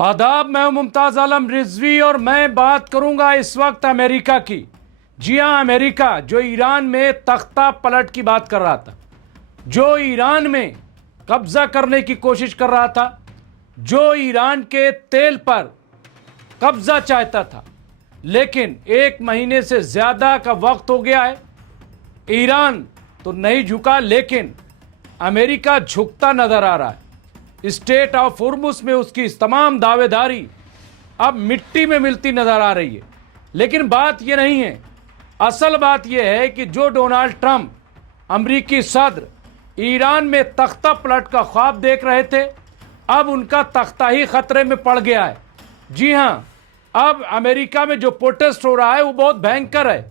आदाब, मैं हूं मुमताज आलम रिजवी और मैं बात करूंगा इस वक्त अमेरिका की। जी हां, अमेरिका जो ईरान में तख्ता पलट की बात कर रहा था, जो ईरान में कब्जा करने की कोशिश कर रहा था, जो ईरान के तेल पर कब्जा चाहता था, लेकिन 1 महीने से ज्यादा का वक्त हो गया है। ईरान तो नहीं झुका, लेकिन अमेरिका झुकता नजर आ रहा है। स्टेट ऑफ हुर्मुस में उसकी तमाम दावेदारी अब मिट्टी में मिलती नजर आ रही है। लेकिन बात यह नहीं है, असल बात यह है कि जो डोनाल्ड ट्रंप अमरीकी सदर ईरान में तख्ता पलट का ख्वाब देख रहे थे, अब उनका तख्ता ही खतरे में पड़ गया है। जी हां, अब अमेरिका में जो प्रोटेस्ट हो रहा है वो बहुत भयंकर है।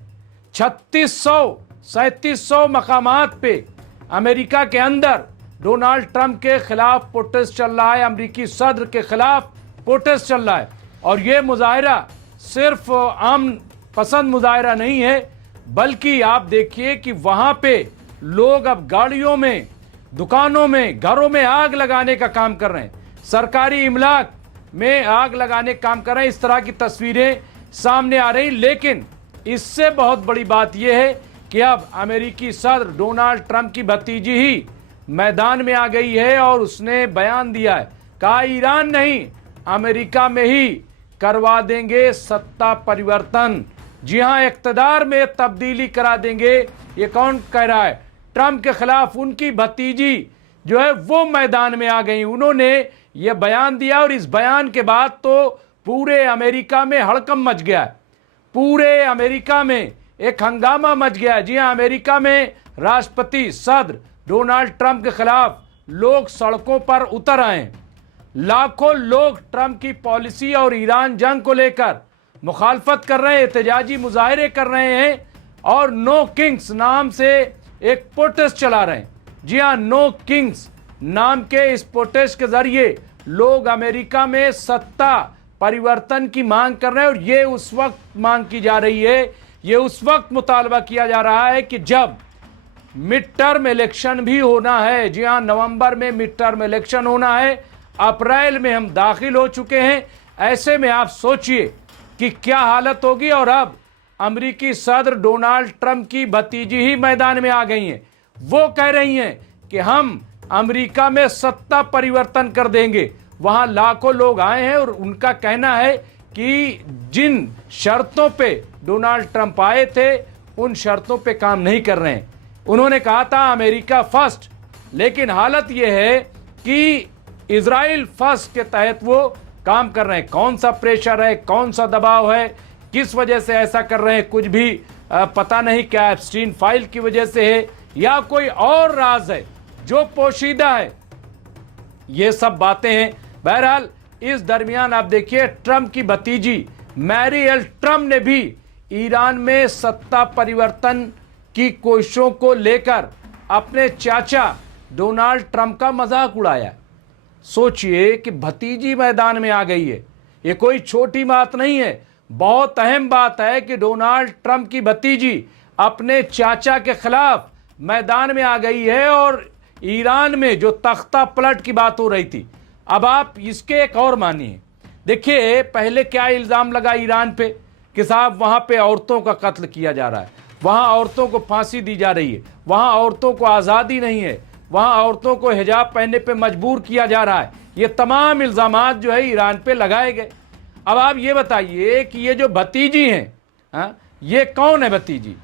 3600-3700 मकामात पे अमेरिका के अंदर डोनाल्ड ट्रंप के खिलाफ प्रोटेस्ट चल रहा है, अमरीकी सदर के खिलाफ प्रोटेस्ट चल रहा है। और ये मुजाहरा सिर्फ आम पसंद मुजाहरा नहीं है, बल्कि आप देखिए कि वहां पे लोग अब गाड़ियों में, दुकानों में, घरों में आग लगाने का काम कर रहे हैं, सरकारी इमलाक में आग लगाने का काम कर रहे हैं। इस तरह की तस्वीरें सामने आ रही। लेकिन इससे बहुत बड़ी बात यह है कि अब अमेरिकी सदर डोनाल्ड ट्रंप की भतीजी ही मैदान में आ गई है और उसने बयान दिया है, कहा ईरान नहीं, अमेरिका में ही करवा देंगे सत्ता परिवर्तन। जी हां, इख्तिदार में तब्दीली करा देंगे। ये कौन कह रहा है? ट्रंप के खिलाफ उनकी भतीजी जो है वो मैदान में आ गई, उन्होंने ये बयान दिया। और इस बयान के बाद तो पूरे अमेरिका में हड़कंप मच गया है, पूरे अमेरिका में एक हंगामा मच गया है। जी हां, अमेरिका में राष्ट्रपति सदर डोनाल्ड ट्रंप के खिलाफ लोग सड़कों पर उतर आए। लाखों लोग ट्रंप की पॉलिसी और ईरान जंग को लेकर मुखालफत कर रहे हैं, एहतजाजी मुजाहरे कर रहे हैं और नो किंग्स नाम से एक प्रोटेस्ट चला रहे हैं। जी हां, नो किंग्स नाम के इस प्रोटेस्ट के जरिए लोग अमेरिका में सत्ता परिवर्तन की मांग कर रहे हैं। और ये उस वक्त मांग की जा रही है, ये उस वक्त मुतालबा किया जा रहा है कि जब मिड टर्म इलेक्शन भी होना है। जी हां, नवंबर में मिड टर्म इलेक्शन होना है, अप्रैल में हम दाखिल हो चुके हैं। ऐसे में आप सोचिए कि क्या हालत होगी। और अब अमेरिकी सदर डोनाल्ड ट्रंप की भतीजी ही मैदान में आ गई हैं। वो कह रही हैं कि हम अमेरिका में सत्ता परिवर्तन कर देंगे। वहां लाखों लोग आए हैं और उनका कहना है कि जिन शर्तों पे डोनाल्ड ट्रंप आए थे उन शर्तों पे काम नहीं कर रहे हैं। उन्होंने कहा था अमेरिका फर्स्ट, लेकिन हालत यह है कि इजराइल फर्स्ट के तहत वो काम कर रहे हैं। कौन सा प्रेशर है, कौन सा दबाव है, किस वजह से ऐसा कर रहे हैं, कुछ भी पता नहीं। क्या एप्स्टीन फाइल की वजह से है या कोई और राज है जो पोशीदा है, ये सब बातें हैं। बहरहाल इस दरमियान आप देखिए, ट्रंप की भतीजी मैरी एल ट्रंप ने भी ईरान में सत्ता परिवर्तन की कोशिशों को लेकर अपने चाचा डोनाल्ड ट्रंप का मजाक उड़ाया। सोचिए कि भतीजी मैदान में आ गई है, ये कोई छोटी बात नहीं है, बहुत अहम बात है कि डोनाल्ड ट्रंप की भतीजी अपने चाचा के खिलाफ मैदान में आ गई है। और ईरान में जो तख्ता पलट की बात हो रही थी, अब आप इसके एक और मानिए। देखिए, पहले क्या इल्जाम लगा ईरान पे कि साहब वहां पे औरतों का कत्ल किया जा रहा है, वहां औरतों को फांसी दी जा रही है, वहां औरतों को आज़ादी नहीं है, वहां औरतों को हिजाब पहनने पे मजबूर किया जा रहा है। ये तमाम इल्जामात जो है ईरान पे लगाए गए। अब आप ये बताइए कि ये जो भतीजी हैं, ये कौन है भतीजी?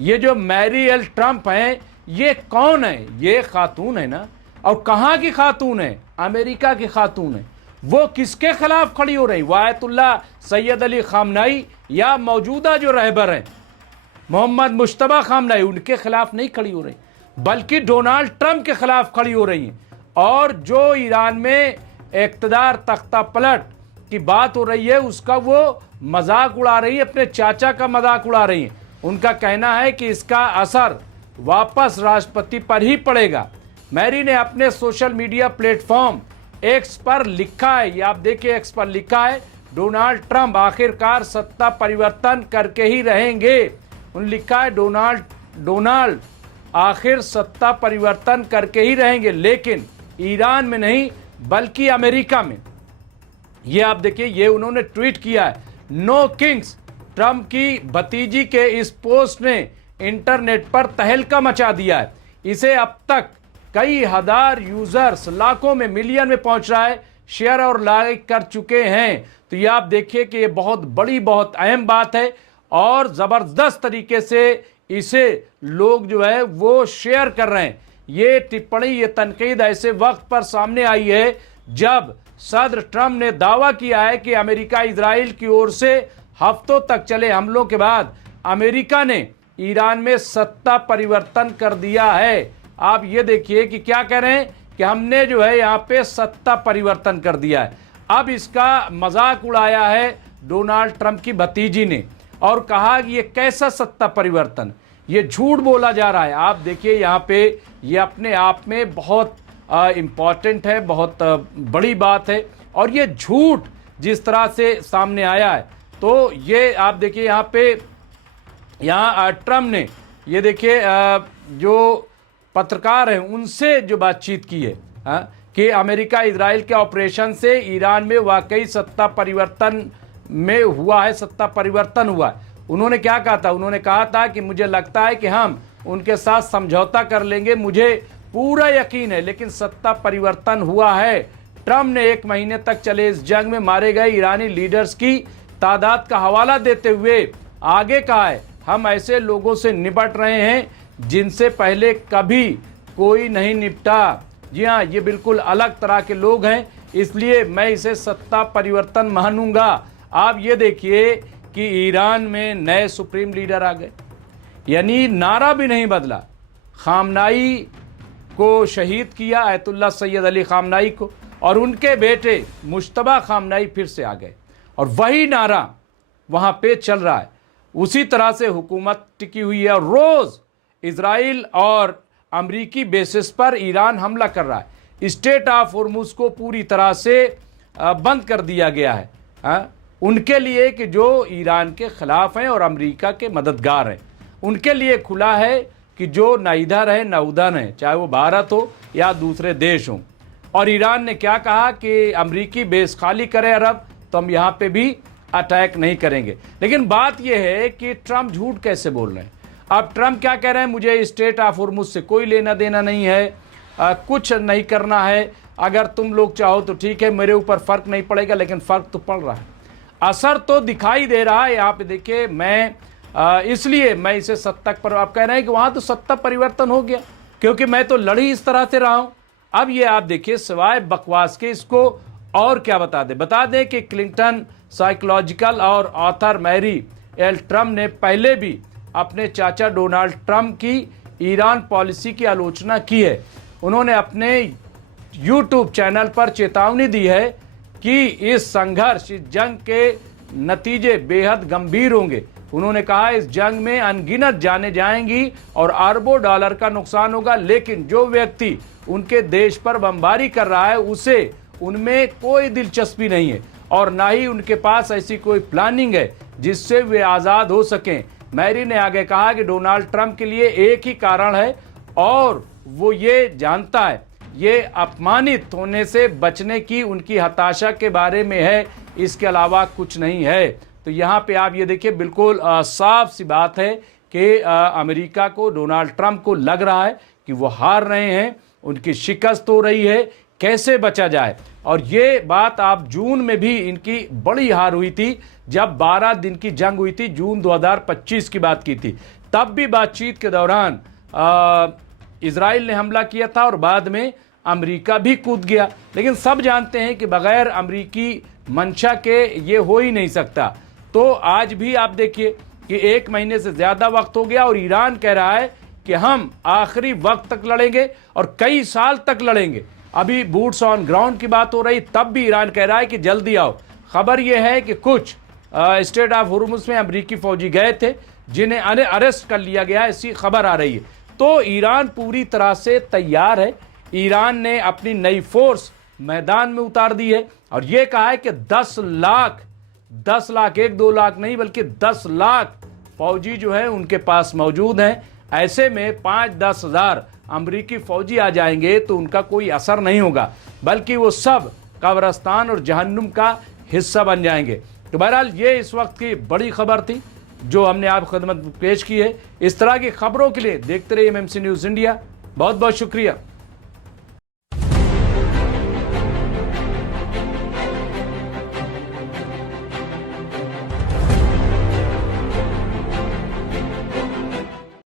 ये जो मैरी एल ट्रंप हैं, ये कौन है? ये खातून है ना। और कहाँ की खातून है? अमेरिका की खातून है। वो किसके खिलाफ खड़ी हो रही? आयतुल्लाह सैयद अली खामनाई या मौजूदा जो रहबर हैं मोहम्मद मुश्तबा खामनाई, उनके खिलाफ नहीं खड़ी हो रही, बल्कि डोनाल्ड ट्रंप के खिलाफ खड़ी हो रही हैं। और जो ईरान में इक़्तिदार तख्ता पलट की बात हो रही है, उसका वो मजाक उड़ा रही है, अपने चाचा का मजाक उड़ा रही है। उनका कहना है कि इसका असर वापस राष्ट्रपति पर ही पड़ेगा। मैरी ने अपने सोशल मीडिया प्लेटफॉर्म एक्स पर लिखा है, ये आप देखिए, एक्स पर लिखा है, डोनाल्ड ट्रंप आखिरकार सत्ता परिवर्तन करके ही रहेंगे। उन्होंने लिखा है डोनाल्ड आखिर सत्ता परिवर्तन करके ही रहेंगे, लेकिन ईरान में नहीं बल्कि अमेरिका में। ये आप देखिए, ये उन्होंने ट्वीट किया है, नो किंग्स। ट्रंप की भतीजी के इस पोस्ट ने इंटरनेट पर तहलका मचा दिया है। इसे अब तक कई हजार यूजर्स, लाखों में, मिलियन में पहुंच रहा है, शेयर और लाइक कर चुके हैं। तो ये आप देखिए कि ये बहुत बड़ी, बहुत अहम बात है और जबरदस्त तरीके से इसे लोग जो है वो शेयर कर रहे हैं। ये टिप्पणी, ये तनकीद ऐसे वक्त पर सामने आई है जब सदर ट्रंप ने दावा किया है कि अमेरिका इजराइल की ओर से हफ्तों तक चले हमलों के बाद अमेरिका ने ईरान में सत्ता परिवर्तन कर दिया है। आप ये देखिए कि क्या कह रहे हैं कि हमने जो है यहाँ पे सत्ता परिवर्तन कर दिया है। अब इसका मजाक उड़ाया है डोनाल्ड ट्रंप की भतीजी ने और कहा कि ये कैसा सत्ता परिवर्तन, ये झूठ बोला जा रहा है। आप देखिए यहाँ पे ये अपने आप में बहुत इम्पॉर्टेंट है, बहुत बड़ी बात है और ये झूठ जिस तरह से सामने आया है, तो ये आप देखिए यहाँ पे, यहाँ ट्रंप ने ये देखिए जो पत्रकार हैं उनसे जो बातचीत की है कि अमेरिका इजराइल के ऑपरेशन से ईरान में वाकई सत्ता परिवर्तन में हुआ है, सत्ता परिवर्तन हुआ है। उन्होंने क्या कहा था? उन्होंने कहा था कि मुझे लगता है कि हम उनके साथ समझौता कर लेंगे, मुझे पूरा यकीन है, लेकिन सत्ता परिवर्तन हुआ है। ट्रंप ने 1 महीने तक चले इस जंग में मारे गए ईरानी लीडर्स की तादाद का हवाला देते हुए आगे कहा है, हम ऐसे लोगों से निपट रहे हैं जिनसे पहले कभी कोई नहीं निपटा। जी हाँ, ये बिल्कुल अलग तरह के लोग हैं, इसलिए मैं इसे सत्ता परिवर्तन मानूंगा। आप ये देखिए कि ईरान में नए सुप्रीम लीडर आ गए, यानी नारा भी नहीं बदला। खामनाई को शहीद किया, आयतुल्लाह सैयद अली खामनाई को, और उनके बेटे मुश्तबा खामनाई फिर से आ गए और वही नारा वहाँ पे चल रहा है। उसी तरह से हुकूमत टिकी हुई है और रोज़ इजराइल और अमरीकी बेसिस पर ईरान हमला कर रहा है। स्टेट ऑफ होर्मुज को पूरी तरह से बंद कर दिया गया है उनके लिए कि जो ईरान के खिलाफ हैं और अमरीका के मददगार हैं, उनके लिए खुला है कि जो ना इधर है ना उधर है, चाहे वो भारत हो या दूसरे देश हों। और ईरान ने क्या कहा कि अमरीकी बेस खाली करे अरब तो हम यहाँ पे भी अटैक नहीं करेंगे। लेकिन बात यह है कि ट्रंप झूठ कैसे बोल रहे हैं। अब ट्रंप क्या कह रहे हैं, मुझे स्टेट ऑफ होर्मुज से कोई लेना देना नहीं है, कुछ नहीं करना है, अगर तुम लोग चाहो तो ठीक है, मेरे ऊपर फ़र्क नहीं पड़ेगा। लेकिन फ़र्क तो पड़ रहा है, असर तो दिखाई दे रहा है। यहाँ पे देखिए, मैं इसलिए मैं इसे सत्ता पर, आप कह रहे हैं कि वहाँ तो सत्ता परिवर्तन हो गया क्योंकि मैं तो लड़ी इस तरह से रहा हूँ। अब ये आप देखिए, सिवाय बकवास के इसको और क्या बता दें कि क्लिंटन साइकोलॉजिकल और ऑथर मैरी एल ट्रंप ने पहले भी अपने चाचा डोनाल्ड ट्रंप की ईरान पॉलिसी की आलोचना की है। उन्होंने अपने यूट्यूब चैनल पर चेतावनी दी है कि इस संघर्ष, इस जंग के नतीजे बेहद गंभीर होंगे। उन्होंने कहा इस जंग में अनगिनत जानें जाएंगी और अरबों डॉलर का नुकसान होगा, लेकिन जो व्यक्ति उनके देश पर बमबारी कर रहा है उसे उनमें कोई दिलचस्पी नहीं है और ना ही उनके पास ऐसी कोई प्लानिंग है जिससे वे आज़ाद हो सकें। मैरी ने आगे कहा कि डोनाल्ड ट्रंप के लिए एक ही कारण है और वो ये जानता है, ये अपमानित होने से बचने की उनकी हताशा के बारे में है, इसके अलावा कुछ नहीं है। तो यहाँ पे आप ये देखिए, बिल्कुल साफ सी बात है कि अमेरिका को, डोनाल्ड ट्रंप को लग रहा है कि वो हार रहे हैं, उनकी शिकस्त हो रही है, कैसे बचा जाए। और ये बात आप जून में भी इनकी बड़ी हार हुई थी, जब 12 दिन की जंग हुई थी, जून 2025 की बात की थी। तब भी बातचीत के दौरान इजराइल ने हमला किया था और बाद में अमेरिका भी कूद गया। लेकिन सब जानते हैं कि बगैर अमेरिकी मंशा के ये हो ही नहीं सकता। तो आज भी आप देखिए कि 1 महीने से ज़्यादा वक्त हो गया और ईरान कह रहा है कि हम आखिरी वक्त तक लड़ेंगे और कई साल तक लड़ेंगे। अभी बूट्स ऑन ग्राउंड की बात हो रही, तब भी ईरान कह रहा है कि जल्दी आओ। खबर यह है कि कुछ स्टेट ऑफ होर्मुज में अमरीकी फौजी गए थे जिन्हें अरेस्ट कर लिया गया, ऐसी खबर आ रही है। तो ईरान पूरी तरह से तैयार है। ईरान ने अपनी नई फोर्स मैदान में उतार दी है और यह कहा है कि 10 लाख 1-2 लाख नहीं बल्कि 10 लाख फौजी जो है उनके पास मौजूद हैं। ऐसे में 5-10 हज़ार अमरीकी फौजी आ जाएंगे तो उनका कोई असर नहीं होगा, बल्कि वो सब कब्रिस्तान और जहन्नुम का हिस्सा बन जाएंगे। तो बहरहाल ये इस वक्त की बड़ी खबर थी जो हमने आप खिदमत पेश की है। इस तरह की खबरों के लिए देखते रहिए एमएमसी न्यूज़ इंडिया। बहुत बहुत शुक्रिया।